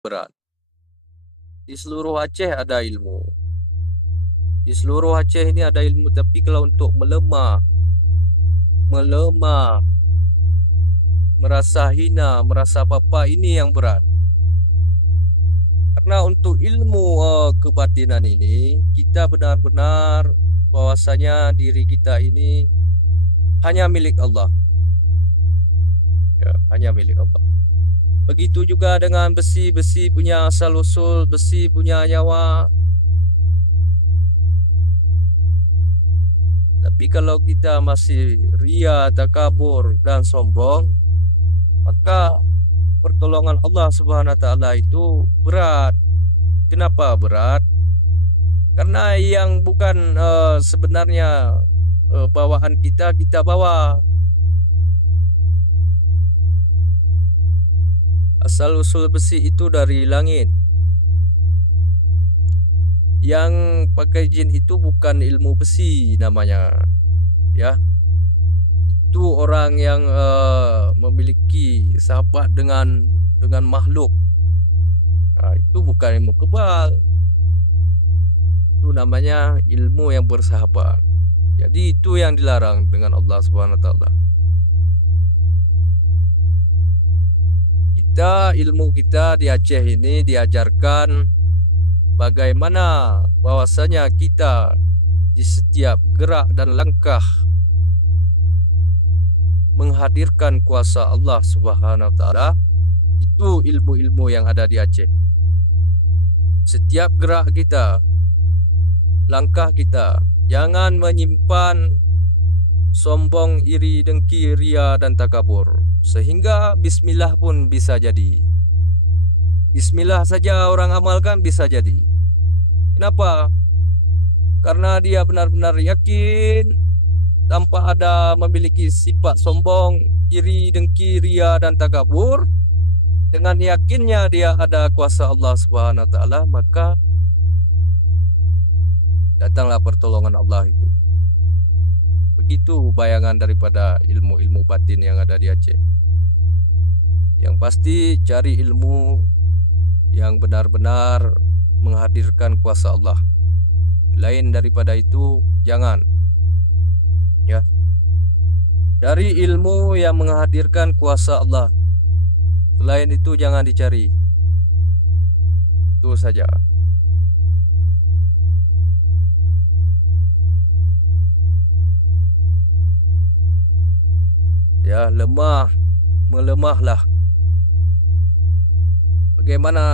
berat. Di seluruh Aceh ada ilmu. Di seluruh Aceh ini ada ilmu, tapi kalau untuk melemah, merasa hina, merasa apa-apa, ini yang berat. Karena untuk ilmu kebatinan ini, kita benar-benar bahwasanya diri kita ini hanya milik Allah. Ya, hanya milik Allah. Begitu juga dengan besi, besi punya asal-usul, besi punya nyawa. Tapi kalau kita masih ria, takabur dan sombong, maka pertolongan Allah Subhanahu wa taala itu berat. Kenapa berat? Karena yang bukan sebenarnya bawaan kita bawa. Asal usul besi itu dari langit. Yang pakai jin itu bukan ilmu besi namanya, ya. Itu orang yang memiliki sahabat dengan makhluk. Nah, itu bukan ilmu kebal. Itu namanya ilmu yang bersahabat. Jadi itu yang dilarang dengan Allah Subhanahu wa taala. Ilmu kita di Aceh ini diajarkan bagaimana bahwasanya kita di setiap gerak dan langkah menghadirkan kuasa Allah Subhanahu wa taala. Itu ilmu-ilmu yang ada di Aceh. Setiap gerak kita, langkah kita, jangan menyimpan sombong, iri, dengki, ria dan takabur, sehingga bismillah pun bisa jadi. Bismillah saja orang amalkan bisa jadi. Kenapa? Karena dia benar-benar yakin tanpa ada memiliki sifat sombong, iri, dengki, ria dan takabur. Dengan yakinnya dia ada kuasa Allah Subhanahu wa taala, maka datanglah pertolongan Allah itu. Begitu bayangan daripada ilmu-ilmu batin yang ada di Aceh. Yang pasti cari ilmu yang benar-benar menghadirkan kuasa Allah. Lain daripada itu jangan. Ya. Cari ilmu yang menghadirkan kuasa Allah. Selain itu jangan dicari. Itu saja. Ya, melemahlah. Bagaimana